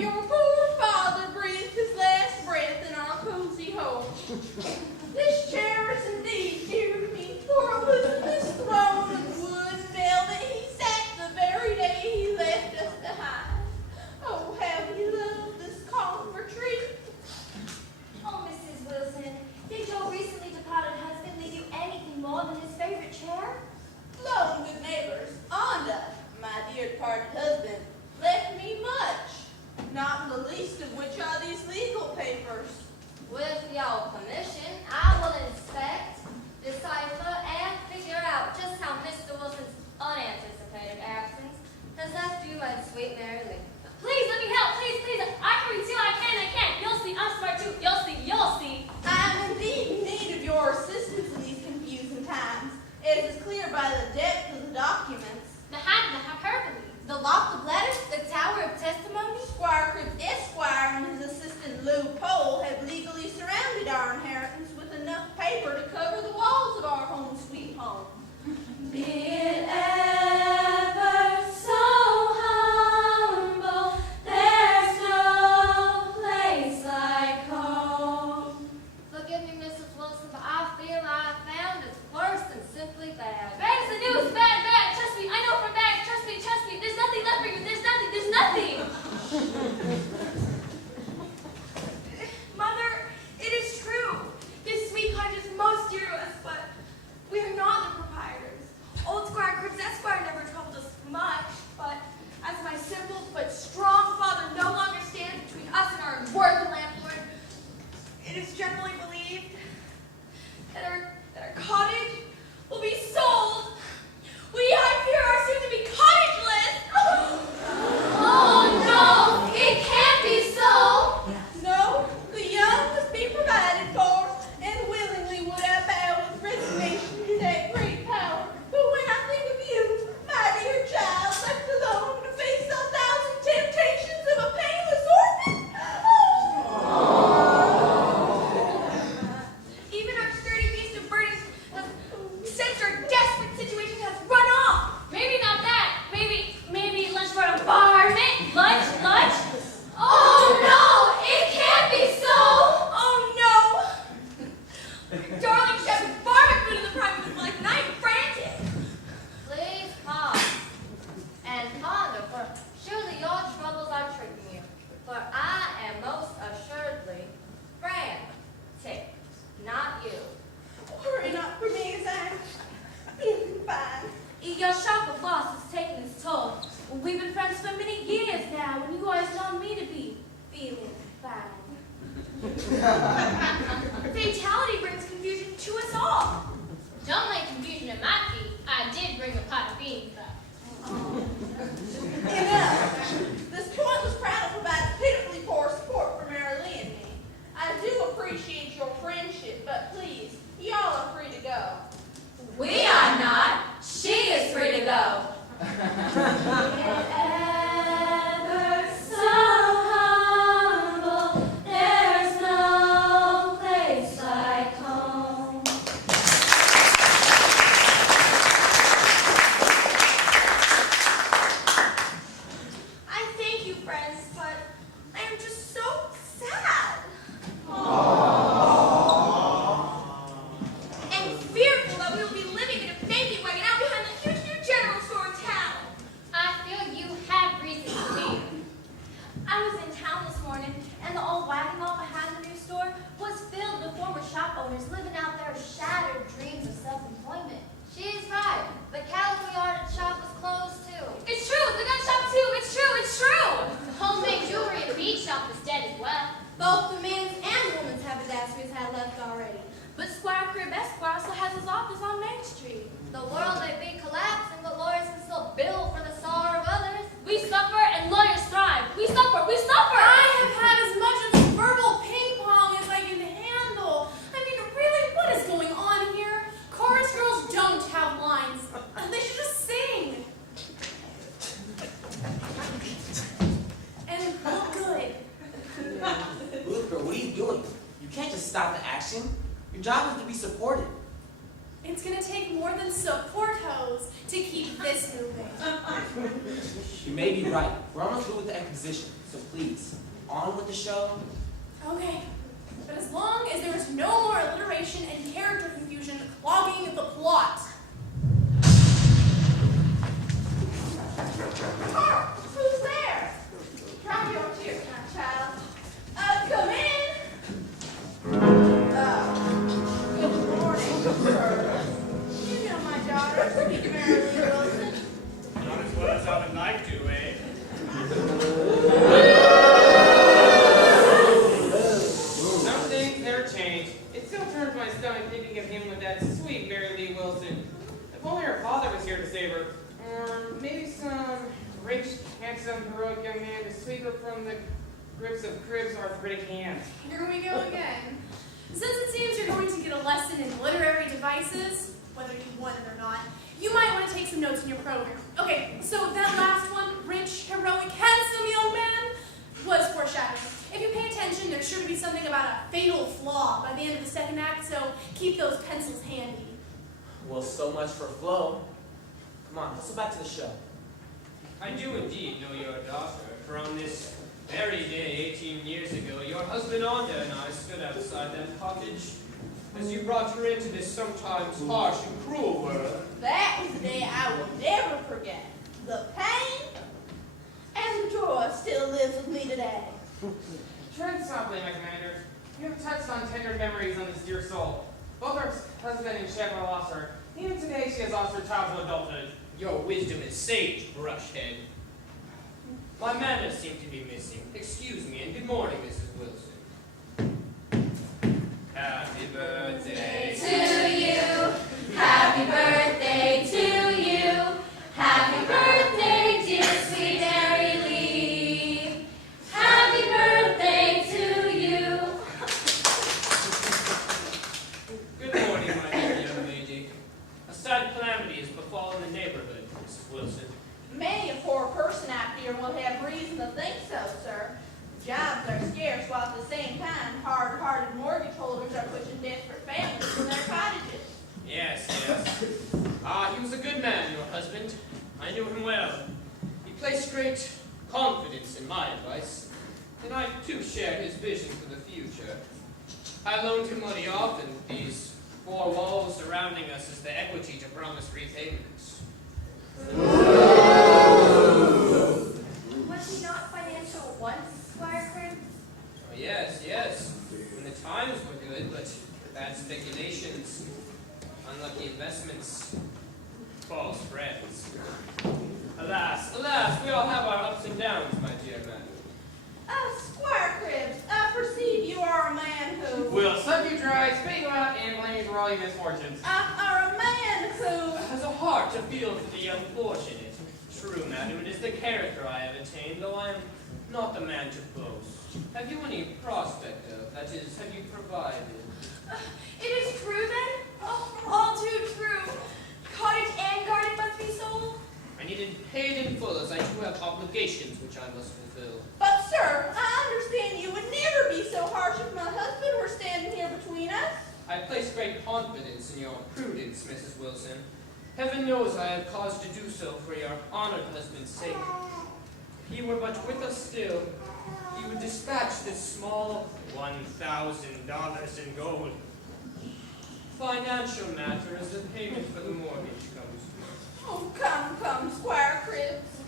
your poor father breathed his last breath in our cozy home. This chair is indeed dear to me, for it was in this throne of wood and velvet he sat the very day he left us behind. Oh, how he loved this calm retreat. Oh, Mrs. Wilson, did your recently departed husband leave you anything more than his favorite chair? Lo, good neighbors, Onda, my dear departed husband, left me much, not the least of which are these legal papers. With your permission, I will inspect, decipher, and figure out just how Mr. Wilson's unanticipated absence has left you and sweet Mary Lee. Please, let me help. Please, please. I can read too. I can. You'll see. I'm smart too. You'll see. I am indeed in need of your assistance in these confusing times. It is clear by the depth of the documents. The hyperbole. The loft of letters, the tower of testimony. Squire Cribs Esquire and his assistant Lou Pole have legally surrounded our inheritance with enough paper to cover the walls of our home sweet home. Be it ever so humble, there's no place like home. Forgive me, Mrs. Wilson, but I feel I found it's worse than simply bad. Bag's the news. Bad. Trust me. I know for bags. Trust me. There's nothing left for you. There's nothing. Mother, it is true. This sweet cottage is most dear to us, but we are not the proprietors. Old Squire Cribs Esquire never troubled us much, but as my simple but strong father no longer stands between us and our unworthy landlord, it is generally believed that our cottage will be sold. I fear are soon to be cottageless. Oh no, it can't be so. No, the young must be provided for, and willingly would I bow with resignation to that great power. But when I think of you, my dear child, left alone to face 1,000 temptations of a painless orphan, Even our sturdy beast of burdens has sensed our desperate situation has run off. Maybe not that. Maybe lunch for a bar. Lunch? Oh no, it can't be so. Oh no. Darling chef barbecue in the prime of his life, and I'm frantic. Please pause and ponder, for surely your troubles are tricking you. For I am most assuredly frantic, not you. hurry not for me as I'm feeling fine. Your shock of loss has taken its toll. We've been friends for many years now, and you always known me to be feeling fine. Fatality brings confusion to us all. Don't make confusion in my tea. I did bring a pot of beans, though. Enough. This pointless prattle provides pitifully poor support for Mary Lee and me. I do appreciate your friendship, but please, y'all are free to go. We are not. She is free to go. Ever so humble, there's no place like home. I thank you, friends, but I am just so sad. And fearful that we will be living in a baby wagon out behind the huge new general store in town. I feel you have reason to leave. I was in town this morning, and the old wagon lot behind the new store was filled with former shop owners living out their shattered dreams of self-employment. She's right. The calico yard and shop was closed too. It's true, the gun shop too. It's true. The homemade jewelry and bead shop is dead as well. Both the men's and women's haberdasheries had left already. But Squire Crib Esquire still has his office on Main Street. The world may be collapsing, but lawyers can still bill for the sorrow of others. We suffer and lawyers thrive. We suffer. I have had as much of this verbal ping pong as I can handle. I mean, really, what is going on here? Chorus girls don't have lines. They should just sing. And look good. Luther, what are you doing? You can't just stop the action. Your job is to be supported. It's gonna take more than support hose to keep this moving. You may be right. We're almost through with the exposition, so please, on with the show. Okay, but as long as there is no more alliteration and character confusion clogging the plot. Hark! Who's there? Drop your tears, my child. Come in. Good morning, sir. You know my daughter, speak merrily, Wilson. Not as well as I would like to, eh? Some things never change. It still turns my stomach thinking of him with that sweet Mary Lee Wilson. If only her father was here to save her. Or maybe some rich, handsome, heroic young man to sweep her from the grips of Crib's arthritic hands. Here we go again. Since it seems you're going to get a lesson in literary devices, whether you want it or not, you might want to take some notes in your program. Okay, so that last one, rich, heroic, handsome young man, was foreshadowing. If you pay attention, there's sure to be something about a fatal flaw by the end of the second act, so keep those pencils handy. Well, so much for flow. Come on, let's go back to the show. I do indeed know your daughter, for on this very day 18 years ago, your husband Onda and I stood outside that cottage as you brought her into this sometimes harsh and cruel world. That was a day I will never forget. The pain and the joy still lives with me today. Tread softly, my commander. You have touched on tender memories on this dear soul. Both her husband and Shepard lost her. Even today she has lost her child to adulthood. Your wisdom is sage, brushhead. My manners seem to be missing. Excuse me, and good morning, Mrs. Wilson. Happy birthday To you, happy birthday to you. Happy birthday, dear sweet Mary Lee. Happy birthday to you. Good morning, my dear young lady. A sad calamity has befallen the neighborhood, Mrs. Wilson. Many a poor person out here will have reason to think so, sir. Jobs are scarce, while at the same time, hard-hearted mortgage holders are pushing desperate families from their cottages. Yes, yes. He was a good man, your husband. I knew him well. He placed great confidence in my advice, and I too shared his vision for the future. I loaned him money often, with these four walls surrounding us as the equity to promised repayments. Was he not financial once, Squire Cribs? Oh, yes, yes. When the times were good, but bad speculations, unlucky investments, false friends. Alas, alas, we all have our ups and downs, my dear man. Squire Cribs, I perceive you are a man who... We'll suck you dry, spit you out, and blame you for all your misfortunes. are a man who... Has a heart to feel for the unfortunate. True, madam, it is the character I have attained, though I am not the man to boast. Have you any prospect of, that is, have you provided? It is true then? Oh, all too true. Cottage and garden must be sold. I need it paid in full, as I do have obligations which I must fulfill. But, sir, I understand you would never be so harsh if my husband were standing here between us. I place great confidence in your prudence, Mrs. Wilson. Heaven knows I have cause to do so for your honored husband's sake. If he were but with us still, he would dispatch this small $1,000 in gold. Financial matter as the payment for the mortgage comes. Oh, come, Squire Cribs.